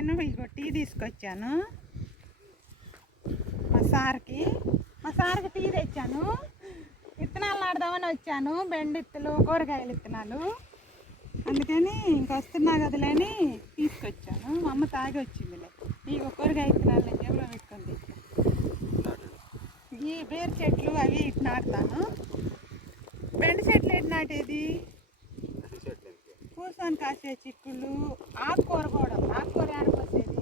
నేను ఇగో టీ తీసుకొచ్చాను మా సార్కి టీ తెచ్చాను. విత్తనాలు నాడదామని వచ్చాను, బెండ విత్తలు, కూరగాయల విత్తనాలు. అందుకని ఇంక వస్తున్నా కదలేని తీసుకొచ్చాను. మా అమ్మ తాగి వచ్చిందిలే. ఈ కూరగాయ విత్తనాలు నేను జేబులో పెట్టుకొని తెచ్చాను. ఈ బేరు చెట్లు అవి ఇటు నాటుతాను. బెండ చెట్లు ఎటు నాటేది? కూర్చొని కాసే చిక్కుళ్ళు, ఆకుకూర కూడా. ఆకుకూర ఆడిపోసేది.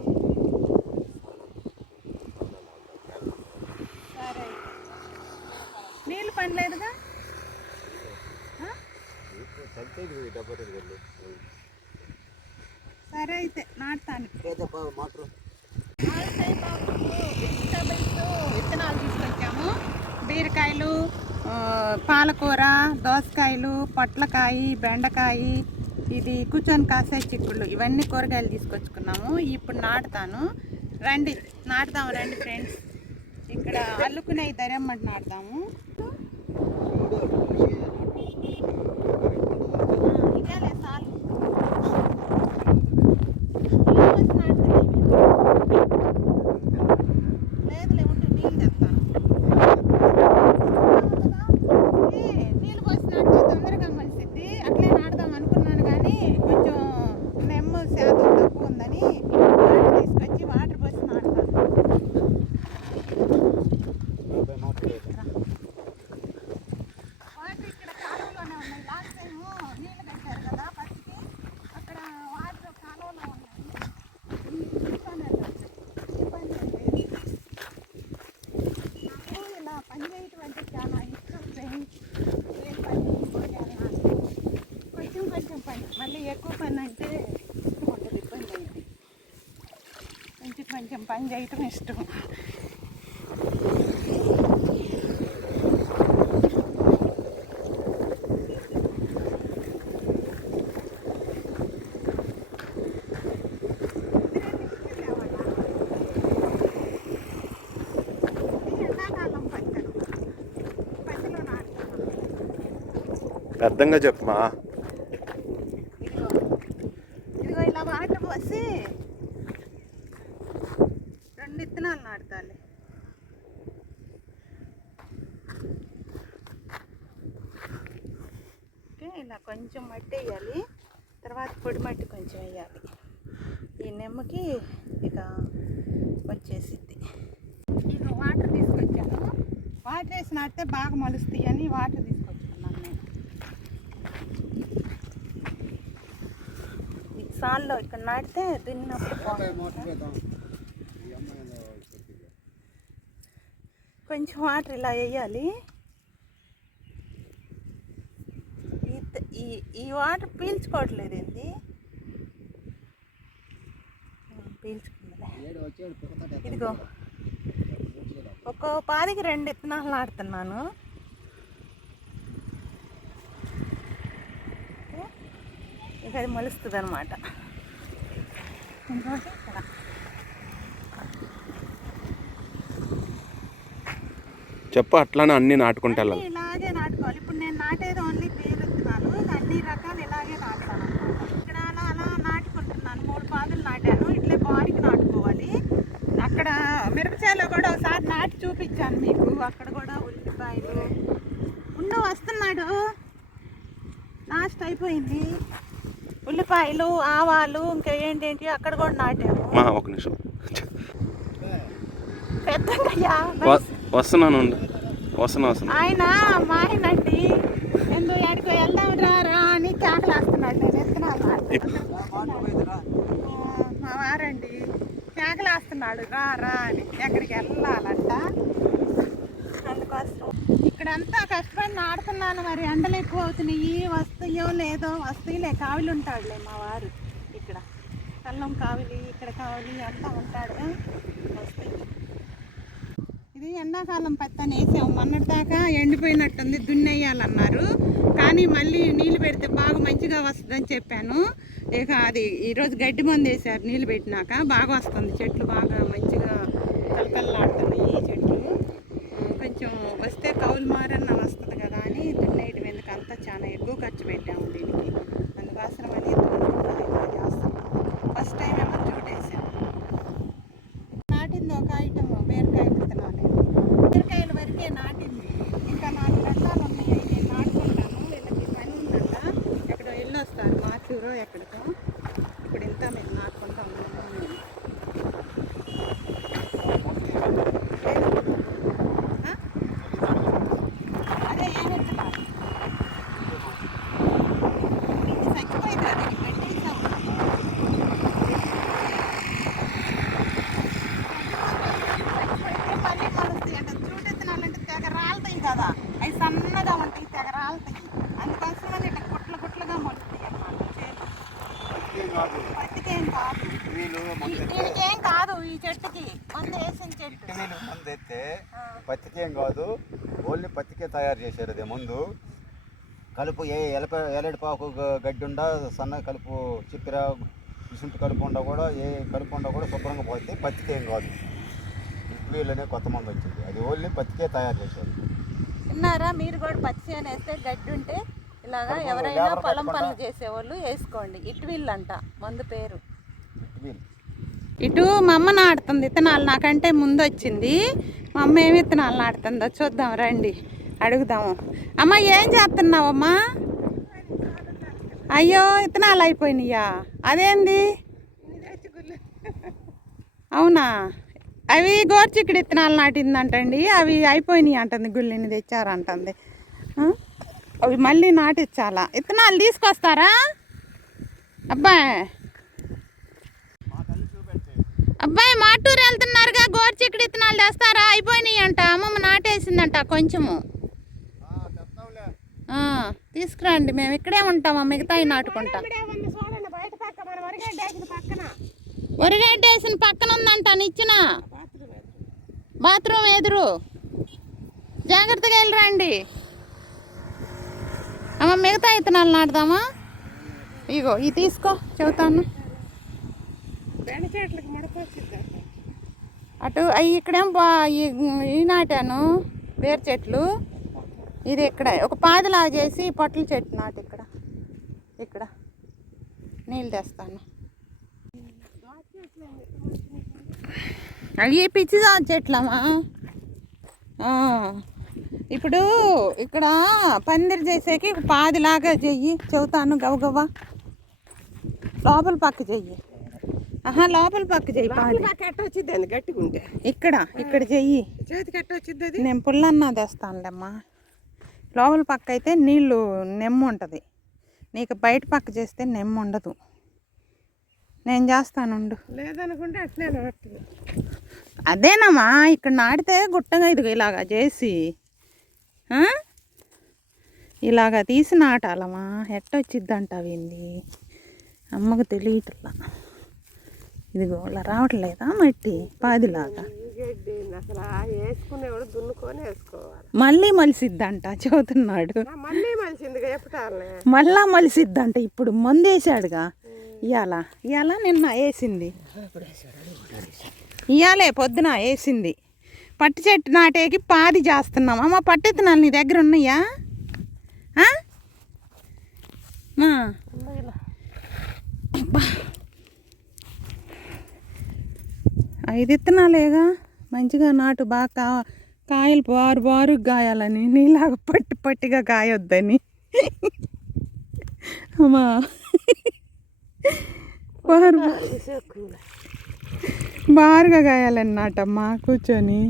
సరే, నీళ్ళు పని లేదుగా. సరే అయితే నాటుతాను. విత్తనాలు తీసుకొచ్చాము. బీరకాయలు, పాలకూర, దోసకాయలు, పొట్లకాయ, బెండకాయ, ఇది కూర్చొని కాసే చిక్కుళ్ళు, ఇవన్నీ కూరగాయలు తీసుకొచ్చుకున్నాము. ఇప్పుడు నాటుతాను. రండి నాటుదాము, రండి ఫ్రెండ్స్. ఇక్కడ అల్లుకునే ధరమ్మటి నాటుదాము. ఇదేలే సాలు. లేదులే ఉంటే నీళ్ళు తెస్తాను. నీళ్ళు పోసినట్టు తొందరగా మలిసిద్ది. అట్లే నాటుదాం అనుకున్నాను కానీ కొంచెం నెమ్మ శాతం తక్కువ ఉందని వాటర్ తీసుకొచ్చి వాటర్ పోసి నాటుతాను. వాటర్ ఇక్కడ కాలువలోనే ఉన్నాయి. లాస్ట్ టైము నీళ్ళు కట్టారు కదా ఫస్ట్కి, అక్కడ వాటర్ కాలువలో ఉన్నాయి. నాకు ఇలా పని చేయటం అంటే చాలా ఇష్టం ఫ్రెండ్స్. ఏ పని కొంచెం పని, మళ్ళీ ఎక్కువ పని అంటే ఇష్టం ఉండదు, ఇబ్బంది అయింది. కొంచెం పని చేయటం ఇష్టం. అర్థంగా చెప్పమా. ఇదిగో ఇలా వాటర్ పోసి 2 విత్తనాలు నాటుతాలి. ఓకే, ఇలా కొంచెం మట్టి వేయాలి, తర్వాత పొడి మట్టి కొంచెం వేయాలి. ఈ నెమ్మకి ఇక వచ్చేసిద్ది. ఇక వాటర్ తీసుకొచ్చాను. వాటర్ వేసి నాటితే బాగా మలుస్తాయి అని వాటర్ తీసుకొచ్చుకున్నాను నేను. సాల్లో ఇక్కడ నాటితే దున్నినప్పుడు కొంచెం వాటర్ ఇలా వేయాలి. ఈ వాటర్ పీల్చుకోవట్లేదు ఏంది? పీల్చుకుందిలే. ఇదిగో ఒక్కో పాదికి 2 విత్తనాలు నాటుతున్నాను. ఇక అది మలుస్తుంది అనమాట. ఇంకోటి ఇక్కడ చెప్పు, అట్లానే అన్ని నాటుకుంటా ఇలాగే నాటుకోవాలి. ఇప్పుడు నేను నాటేది ఓన్లీ బేరు విత్తనాలు, అన్ని రకాలు ఇలాగే నాటుతాను అనమాట. ఇక్కడ అలా నాటుకుంటున్నాను. 3 పాదులు నాటాను. ఇట్లే బారికి నాటుకోవాలి. అక్కడ మిరపకాయలో కూడా ఒకసారి నాటి చూపించాను మీకు. అక్కడ కూడా ఉల్లిపాయలు వస్తున్నాడు. లాస్ట్ అయిపోయింది. ఉల్లిపాయలు, ఆవాలు, ఇంకా ఏంటేంటి అక్కడ కూడా నాటాము. ఒక నిమిషం వస్తున్నా. ఆయన మా ఆయనండి ఎందుకు ఎక్కడికో వెళ్దాం రా అని కేకలేస్తున్నాడు. నేను మా వారండి కేకలేస్తున్నాడు రా అని. ఎక్కడికి వెళ్ళాలంట. అందుకోసం ఇక్కడంతా కష్టపడి నాడుతున్నాను. మరి ఎండలు ఎక్కువ అవుతున్నాయి. వస్తాయో లేదో. వస్తాయిలే, కావిలి ఉంటాడులే మా వారు. ఇక్కడ కల్లం కావిలి, ఇక్కడ కావిలి అంతా ఉంటాడు. వస్తాయి. ఇది ఎండాకాలం పత్తని వేసాము. మొన్నటిదాకా ఎండిపోయినట్టుంది, దున్నేయాలన్నారు. కానీ మళ్ళీ నీళ్ళు పెడితే బాగా మంచిగా వస్తుందని చెప్పాను. ఇక అది ఈరోజు గడ్డి మందు వేసారు. నీళ్ళు పెట్టినాక బాగా వస్తుంది. చెట్లు బాగా మంచిగా కలకల్లాడుతున్నాయి చెట్లు. కొంచెం వస్తే కౌలు మారన్న వస్తుంది కదా అని దున్నేయడం. ఎందుకంతా చాలా ఎక్కువ ఖర్చు పెట్టాము దీనికి. అందుకోసం అని దున్నుకుంటా ఇలా చేస్తాం. ఫస్ట్ టైం ఏమో జూట్ వేసాము. బీరకాయ విత్తనాలు. బీరకాయల వరకే నాటింది. ఇంకా 4 గంటలు ఉన్నాయి. నేను నాటుకుంటాను. వీళ్ళకి పని ఉందంట. ఎక్కడో వెళ్ళొస్తారు, మాచూరో ఎక్కడికో. ఇప్పుడు ఇంత మేము నాటుకుంటాము. అదే ఏం విత్తనాలు ఇది చచ్చిపోయింది కదా, ఇది పెట్టేసాము. మళ్ళీ మొలుస్తాయి అంటే చూడు విత్తనాలంటే తెగ రాలుతాయి కదా, అవి సన్నగా ఉంటాయి, తెగ రాలుతాయి. అందుకోసమని ఇట్లా గుట్లు గుట్లుగా మొలుస్తాయి అన్నమాట. పత్తికేం కాదు, దీనికేం కాదు. ఈ చెట్టుకి మందు వేసిన చెట్టు మందు ఎత్తే పత్తికి ఏం కాదు, ఓన్లీ పత్తికే తయారు చేశారు. అదే ముందు కలుపు ఏ ఎలడిపాకు గడ్డి ఉండ సన్న కలుపు చిక్కెర ఇసుంటి కలుపు ఉండ కూడా ఏ కలుపు ఉండ కూడా శుభ్రంగా పోతే పత్తికి ఏం కాదు. ఇటువీళ్ళు అనే కొత్త మందు వచ్చింది, అది ఓన్లీ పత్తికే తయారు చేశారు. విన్నారా? మీరు కూడా పత్తి అని వేస్తే గడ్డి ఉంటే ఇలాగా ఎవరైనా పొలం పనులు చేసేవాళ్ళు వేసుకోండి. ఇటువీళ్ళు అంట మందు పేరు. ఇటు మా అమ్మ నాటుతుంది విత్తనాలు, నాకంటే ముందు వచ్చింది. మా అమ్మ ఏమి విత్తనాలు నాటుతుందో చూద్దాం రండి, అడుగుదాము. అమ్మ ఏం చేస్తున్నావమ్మా? అయ్యో విత్తనాలు అయిపోయినాయా? అదేంది? అవునా? అవి గోర్చిక్కుడు విత్తనాలు నాటిందంటండి, అవి అయిపోయినాయి అంటుంది. గుళ్ళని తెచ్చారంటుంది. అవి మళ్ళీ నాటించాలా? విత్తనాలు తీసుకొస్తారా అబ్బాయి? అబ్బాయి మాటూరు వెళ్తున్నారుగా, గోర్చిక్కుడు విత్తనాలు తెస్తారా? అయిపోయినాయి అంట, అమ్మమ్మ నాటేసిందంట కొంచెము. తీసుకురండి, మేము ఇక్కడే ఉంటామా, మిగతాయి నాటుకుంటాం. వరిగడ్డ వేసిన పక్కన ఉందంట నిచ్చిన బాత్రూమ్ ఎదురు. జాగ్రత్తగా వెళ్ళిరండి అమ్మ. మిగతా విత్తనాలు నాటుదామా? ఇగో ఇవి తీసుకో, చెబుతాను. అటు అవి ఇక్కడేం ఇవి నాటాను, వేరు చెట్లు. ఇది ఇక్కడ ఒక పాదిలాగా చేసి పొట్ల చెట్టు నాటు. ఇక్కడ ఇక్కడ నీళ్ళు తెస్తాను. అవి పిచ్చి చెట్లమ్మా. ఇప్పుడు ఇక్కడ పందిరి చేసేకి పాదిలాగా చెయ్యి, చెబుతాను. గవగవ్వ లోపల పక్క చెయ్యి. లోపల పక్క చెయ్యి. వచ్చింది గట్టిగా ఉంటే ఇక్కడ ఇక్కడ చెయ్యి. చేతికి ఎట్ట వచ్చింది అది? నేను పుల్లన్నా తెస్తానులేమ్మా. లోపల పక్క అయితే నీళ్ళు నెమ్ము ఉంటుంది, నీకు బయట పక్క చేస్తే నెమ్ము ఉండదు. నేను చేస్తానుండు. లేదనుకుంటే అట్లే నాటుతుంది. అదేనమ్మా, ఇక్కడ నాటితే గుట్టగా ఇదిగో ఇలాగా చేసి ఇలాగా తీసి నాటాలమ్మా. ఎట్టొచ్చిద్దంట అవింది అమ్మకు తెలియట్లా. ఇదిగో అలా రావట్లేదా మట్టి పాదిలాగా? మళ్ళీ మలిసిద్దంట చెబుతున్నాడు. మళ్ళా మలిసిద్దంట. ఇప్పుడు మందు వేసాడుగా ఇవాళ నిన్న వేసింది, ఇవాళే పొద్దున వేసింది. పట్టి చెట్టు నాటేకి పాది చేస్తున్నాం. అమ్మ పట్టెత్తున్నాను, నీ దగ్గర ఉన్నాయా? 5 విత్తనాలేగా, మంచిగా నాటు. బాగా కాయలు బారు కాయాలని, నీలాగా పట్టిగా కాయొద్దని. అమ్మా బారుగా కాయాలని నాటమ్మా కూర్చొని.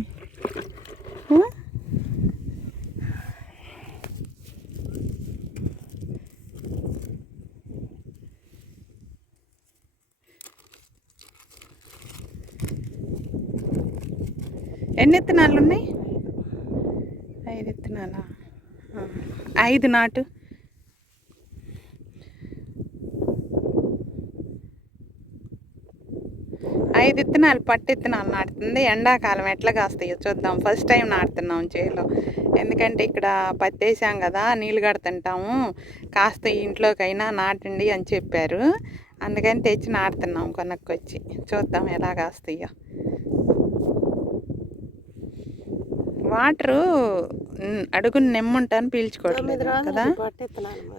ఎన్ని విత్తనాలు ఉన్నాయి? 5 విత్తనాలా? 5 నాటు. ఐదు విత్తనాలు పట్టి విత్తనాలు నాటుతుంది. ఎండాకాలం ఎట్లా కాస్తాయో చూద్దాం. ఫస్ట్ టైం నాటుతున్నాం చేలో, ఎందుకంటే ఇక్కడ పత్తి వేసాం కదా, నీళ్ళు కడుతుంటాము. కాస్త ఇంట్లోకైనా నాటండి అని చెప్పారు, అందుకని తెచ్చి నాటుతున్నాం కొనక్కొచ్చి. చూద్దాం ఎలా కాస్తాయో. వాటరు అడుగుని నెమ్ముంటాను పీల్చుకోవట్లేదు కదా.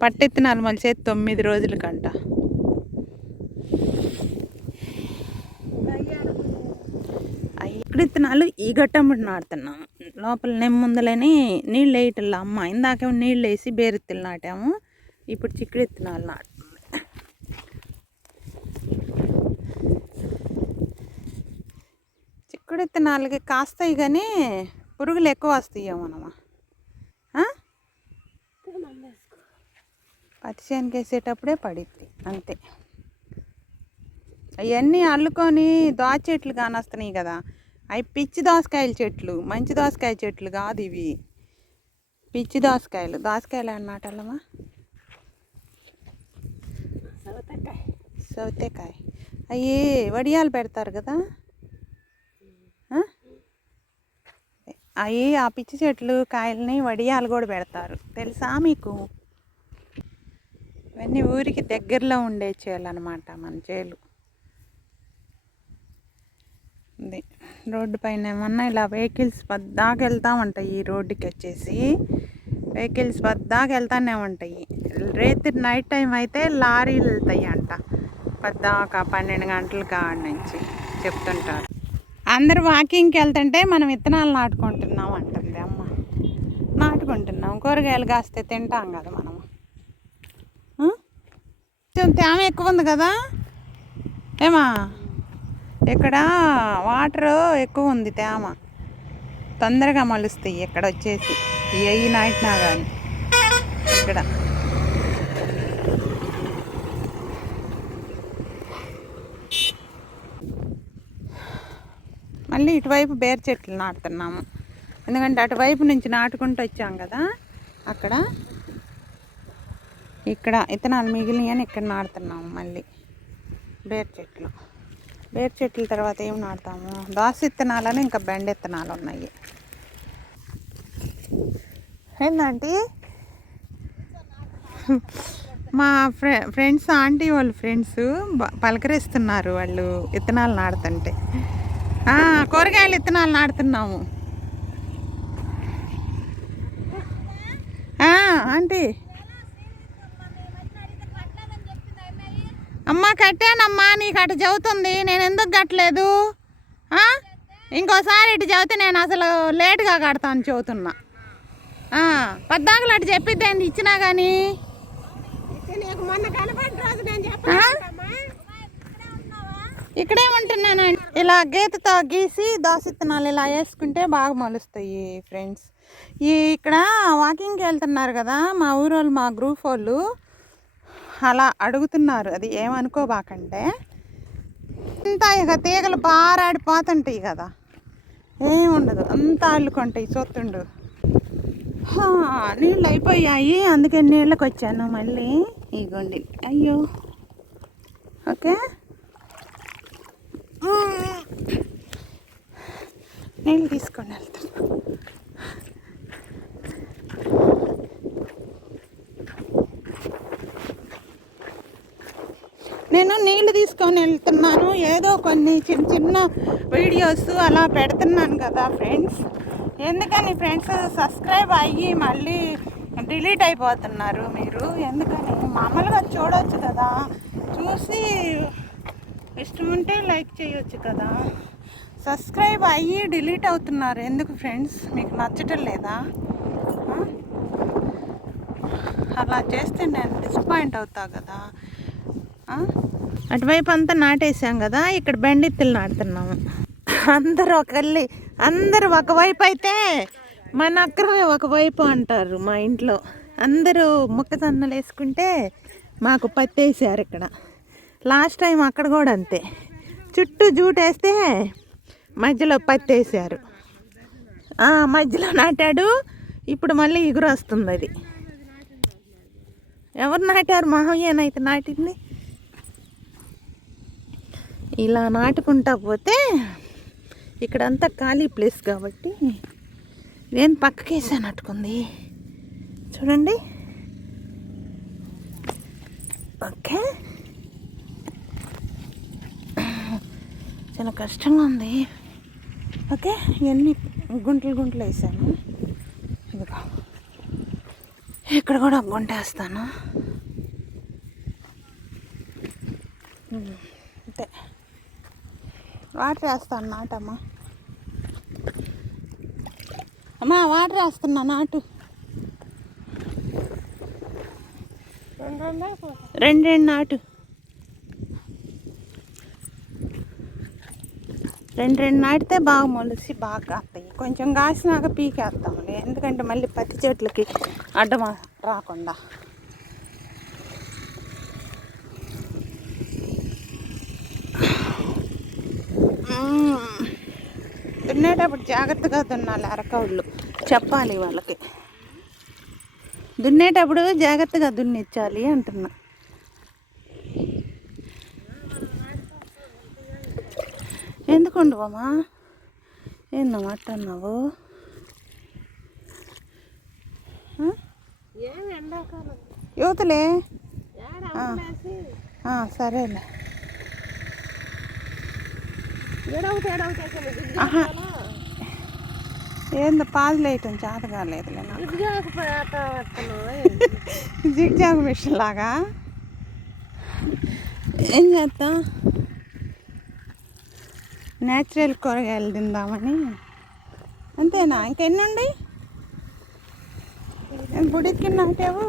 పట్టెత్తినాలు మలిసే 9 రోజుల కంట. ఇక్కడ చిక్కుడు విత్తనాలు ఈ గట్టంబడి నాటుతున్నాము. లోపల నెమ్ముందలని నీళ్ళు వేయటంలో అమ్మ ఇందాకేమో నీళ్ళు వేసి బేరెత్తులు నాటాము. ఇప్పుడు చిక్కుడు విత్తనాలు నాటుతుంది. చిక్కుడు విత్తనాలకి కాస్తాయి కానీ పురుగులు ఎక్కువ వస్తాయి మనమా. పత్తి చేనుకి వేసేటప్పుడే పడిద్ది అంతే. అవన్నీ అల్లుకొని దోస చెట్లు కానొస్తున్నాయి కదా, అవి పిచ్చి దోసకాయల చెట్లు, మంచి దోసకాయ చెట్లు కాదు ఇవి, పిచ్చి దోసకాయలు. దోసకాయలు అన్నమాటల్లమ్మా, సౌతేకాయ. అవి వడియాలు పెడతారు కదా, అవి ఆ పిచ్చి చెట్లు కాయలని వడియాలు కూడా పెడతారు తెలుసా మీకు? ఇవన్నీ ఊరికి దగ్గరలో ఉండే చేలు అన్నమాట, మన చేలు. ఇది రోడ్డు పైన ఏమన్నా ఇలా వెహికల్స్ పద్దాకి వెళ్తూ ఉంటాయి. ఈ రోడ్డుకి వచ్చేసి వెహికల్స్ పద్దాకి వెళ్తానే ఉంటాయి. రేత్రి నైట్ టైం అయితే లారీలు వెళ్తాయి అంట పద్దాక 12 గంటల కాడ నుంచి చెప్తుంటారు. అందరు వాకింగ్కి వెళ్తుంటే మనం విత్తనాలు నాటుకుంటున్నాం అంటుంది అమ్మ. నాటుకుంటున్నాం, కూరగాయలు కాస్తే తింటాం కదా మనము. తేమ ఎక్కువ ఉంది కదా ఏమా, ఇక్కడ వాటర్ ఎక్కువ ఉంది, తేమ తొందరగా మలుస్తాయి ఇక్కడ వచ్చేసి ఏ నాటినా కానీ. ఇక్కడ మళ్ళీ ఇటువైపు బేర్ చెట్లు నాటుతున్నాము, ఎందుకంటే అటువైపు నుంచి నాటుకుంటూ వచ్చాం కదా. అక్కడ ఇక్కడ విత్తనాలు మిగిలినాయి అని ఇక్కడ నాటుతున్నాము. మళ్ళీ బేర్ చెట్లు, బేర్ చెట్ల తర్వాత ఏం నాటుతాము, దోస విత్తనాలని ఇంకా బెండ విత్తనాలు ఉన్నాయి. ఏంటంటే మా ఫ్రెండ్స్, ఆంటీ వాళ్ళ ఫ్రెండ్స్ పలకరిస్తున్నారు, వాళ్ళు విత్తనాలు నాటుతుంటే. కూరగాయల విత్తనాలు నాటుతున్నాము. ఆంటీ అమ్మ కట్టానమ్మా, నీకు అటు చెబుతుంది, నేను ఎందుకు కట్టలేదు? ఇంకోసారి ఇటు చెబితే నేను అసలు లేటుగా కడతాను చెబుతున్నా. పద్దాకులు అటు చెప్పిద్దేంది ఇచ్చినా కానీ. ఇక్కడే ఉంటున్నానండి. ఇలా గీతతో గీసి దోస విత్తనాలు ఇలా వేసుకుంటే బాగా మొలుస్తాయి ఫ్రెండ్స్. ఇక్కడ వాకింగ్కి వెళ్తున్నారు కదా మా ఊరోళ్ళు, మా గ్రూప్ వాళ్ళు అలా అడుగుతున్నారు. అది ఏమనుకోబాకంటే, అంతా ఇక తీగలు పారాడిపోతుంటాయి కదా, ఏముండదు, అంతా అల్లుకుంటాయి. చూస్తుండు నీళ్ళు అయిపోయాయి, అందుకే నీళ్ళకి వచ్చాను మళ్ళీ. ఇగోండి, అయ్యో ఓకే నీళ్ళు తీసుకొని వెళ్తాను. నేను నీళ్ళు తీసుకొని వెళ్తున్నాను, ఏదో కొన్ని చిన్న చిన్న వీడియోస్ అలా పెడుతున్నాను కదా ఫ్రెండ్స్. ఎందుకని ఫ్రెండ్స్ సబ్స్క్రైబ్ అయ్యి మళ్ళీ డిలీట్ అయిపోతున్నారు మీరు? ఎందుకని మామూలుగా చూడవచ్చు కదా, చూసి ఇష్టం ఉంటే లైక్ చేయొచ్చు కదా. సబ్స్క్రైబ్ అయ్యి డిలీట్ అవుతున్నారు ఎందుకు ఫ్రెండ్స్? మీకు నచ్చటం లేదా? అలా చేస్తే నేను డిసప్పాయింట్ అవుతా కదా. అటువైపు అంతా నాటేసాం కదా, ఇక్కడ బెండిత్తులు నాటుతున్నాము. అందరూ ఒకవైపు అయితే మన అక్కడే ఒకవైపు అంటారు. మా ఇంట్లో అందరూ మొక్కజొన్నలు వేసుకుంటే మాకు పత్తి వేసారు ఇక్కడ. లాస్ట్ టైం అక్కడ కూడా అంతే, చుట్టూ జూట్ వేస్తే మధ్యలో పత్తి వేసారు. మధ్యలో నాటాడు, ఇప్పుడు మళ్ళీ ఎగురు వస్తుంది. అది ఎవరు నాటారు? మాహయ్యనైతే నాటింది. ఇలా నాటుకుంటా పోతే ఇక్కడంతా ఖాళీ ప్లేస్ కాబట్టి నేను పక్కకేసానట్టుకుంది చూడండి. ఓకే, చాలా కష్టంగా ఉంది. ఓకే, ఇవన్నీ గుంటలు వేసాను. ఇదిగో ఇక్కడ కూడా ఒక గుంట వేస్తాను అంతే. వాటర్ వేస్తాను నాటమ్మా. అమ్మా వాటర్ వేస్తున్నా నాటు. రెండు నాటు. రెండు నాటితే బాగా మొలిసి బాగా కాస్తాయి. కొంచెం కాసినాక పీకేస్తాంలే, ఎందుకంటే మళ్ళీ పత్తి చెట్లకి అడ్డం రాకుండా. దున్నేటప్పుడు జాగ్రత్తగా దున్నాలి. అరకవుళ్ళు చెప్పాలి వాళ్ళకి, దున్నేటప్పుడు జాగ్రత్తగా దున్నిచ్చాలి అంటున్నా. ఎందుకు ఉండవమ్మా? ఏందమ్మా అట్టన్నావు? యువతలే సరేలే. ఏందో పాలు వేయటం చేత కాలేదులే నాకు. జిగ్జాగ్ మిషన్ లాగా ఏం చేద్దాం, న్యాచురల్ కూరగాయలు తిందామని. అంతేనా? ఇంకెన్ని ఉండి బుడికి నాటావు?